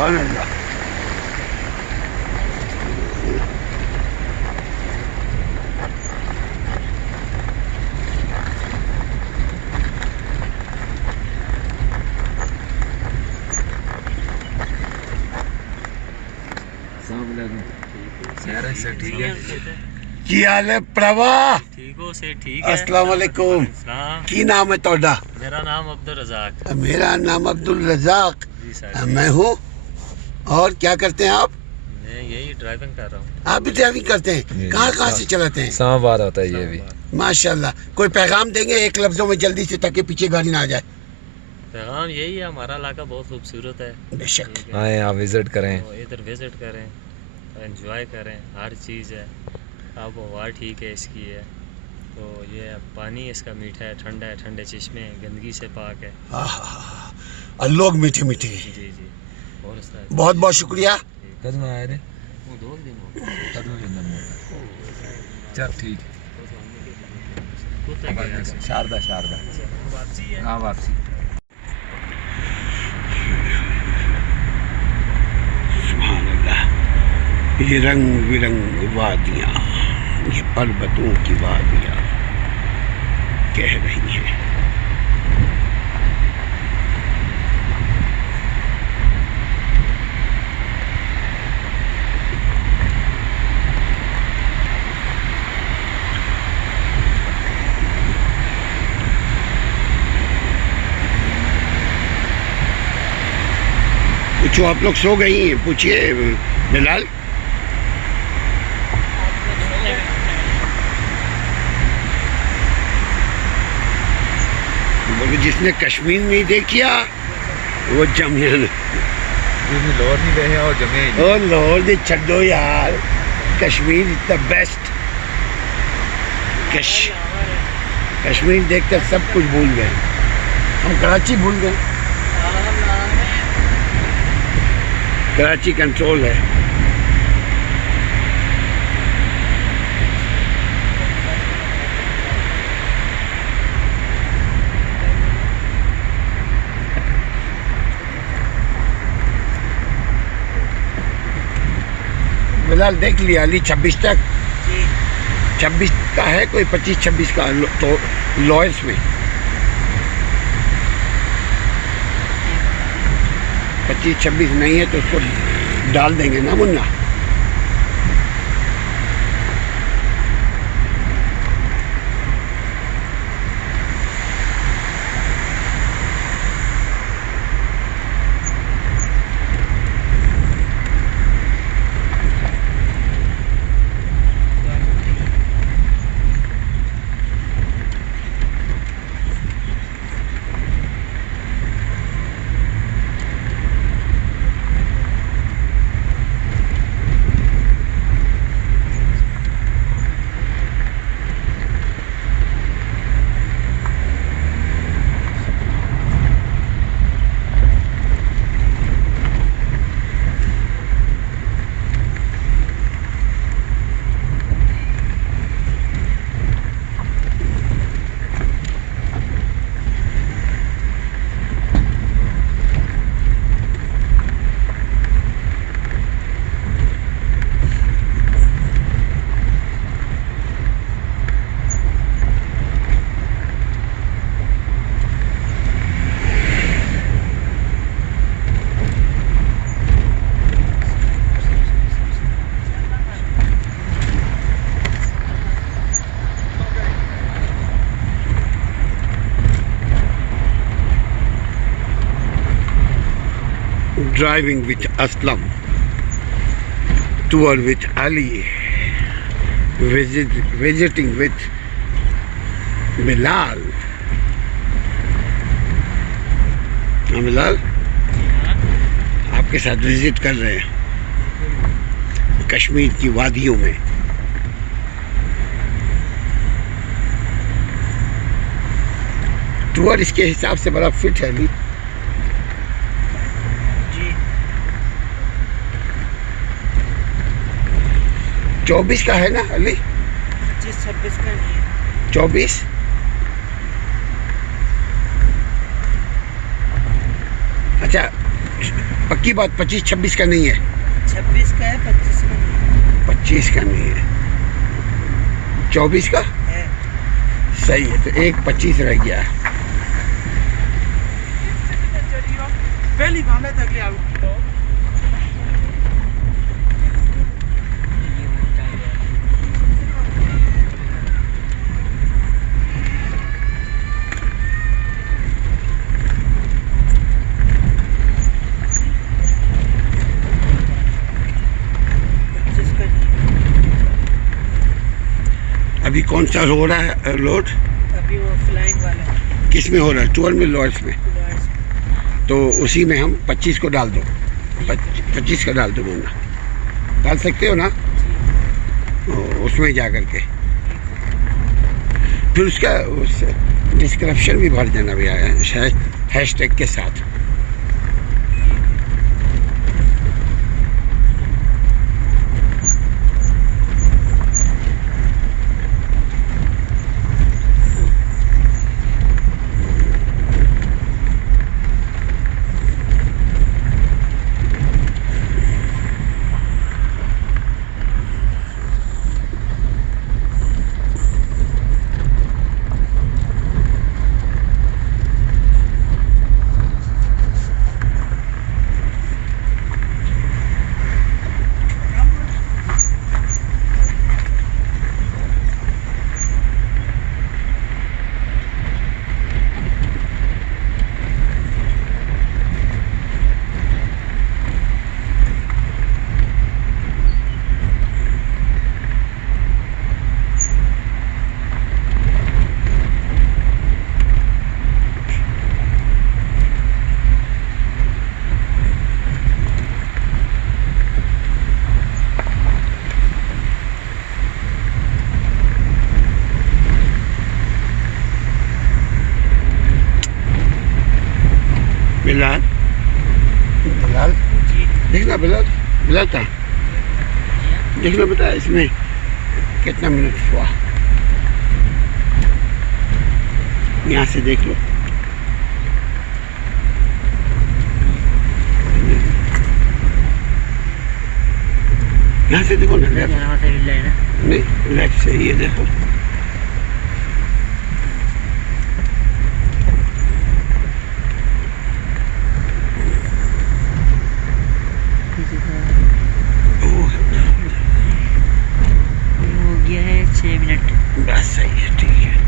सुभान अल्लाह। ठीक है की हाल है भरावा? ठीक हो से ठीक है। अस्सलाम वालेकुम। की नाम है तोड़ा? मेरा नाम अब्दुल रज़ाक। मेरा नाम अब्दुल रज़ाक। जी सर। मैं हूँ। और क्या करते हैं आप? मैं यही ड्राइविंग कर रहा हूँ। आप भी ड्राइविंग करते हैं? कहाँ कहाँ से चलाते हैं? इस्लामाबाद होता है ये भी। माशाल्लाह। कोई पैगाम देंगे एक लफ्जों में जल्दी से, ताकि पीछे गाड़ी ना आ जाए? पैगाम यही है, हमारा इलाका बहुत खूबसूरत है। बेशक। ठीक है। आए आप विजिट करें, तो इधर विजिट करें, एंजॉय करें, हर चीज़ है। अब हवा ठीक है इसकी है, तो ये पानी इसका मीठा है, ठंडा है, ठंडे चश्मे हैं, गंदगी से पाक है। और लोग मीठे मीठे। जी जी। और इस तरह बहुत बहुत शुक्रिया। कदम आए रे वो 2 दिन हो गए। चल ठीक कुत्ता गया है। शारदा शारदा वापसी है। हाँ वापसी। सुभान अल्लाह। ये रंग बिरंग वादियाँ, ये पर्वतों की वादियाँ कह रही हैं। पूछो, आप लोग सो गई हैं? पूछिए बिलाल। बोले जिसने कश्मीर नहीं देखिया वो जमिया ने। लाहौर नहीं गए और जमे ही नहीं। ओ लाहौर दे छड्डो यार, Kashmir is the best. Kashmir देखकर सब कुछ भूल गए। हम कराची भूल गए। कराची कंट्रोल है। बिलाल देख लिया अली 26 तक? 26 का है कोई, 25-26 का तो लॉयर्स में 25-26 नहीं है तो उसको डाल देंगे ना Munna. Driving with Aslam, tour with Ali, visiting with Bilal. हाँ बिलाल, आपके साथ विजिट कर रहे हैं कश्मीर की वादियों में। टूर इसके हिसाब से बड़ा फिट है अली। 24 का है ना अली? 25-26 का नहीं है। 24? अच्छा पक्की बात 25-26 का नहीं है? 26 का है, 25 का नहीं 25 का नहीं है, 24 का है। सही है। तो एक 25 रह गया। पहली भावना तक ले आउट तो अभी कौन सा हो रहा है लोड? अभी वो फ्लाइंग वाला है, किस में हो रहा है? 12 में, लॉर्ड्स में। लॉर्ड्स में। तो उसी में हम 25 को डाल दो, 25 का डाल दो बोलना, डाल सकते हो ना? उसमें जा कर के फिर उसका उस डिस्क्रिप्शन भी भर देना भैया, हैशटैग के साथ। बिलाल, बिलाल देखना, बिलाल, बिलाल था, देखना बेटा इसमें कितना मिनट हुआ, यहाँ से देख लो। यहाँ से देखो ना, नहीं लेफ्ट से, ये देखो। हो गया है 6 मिनट। बस सही है, ठीक है।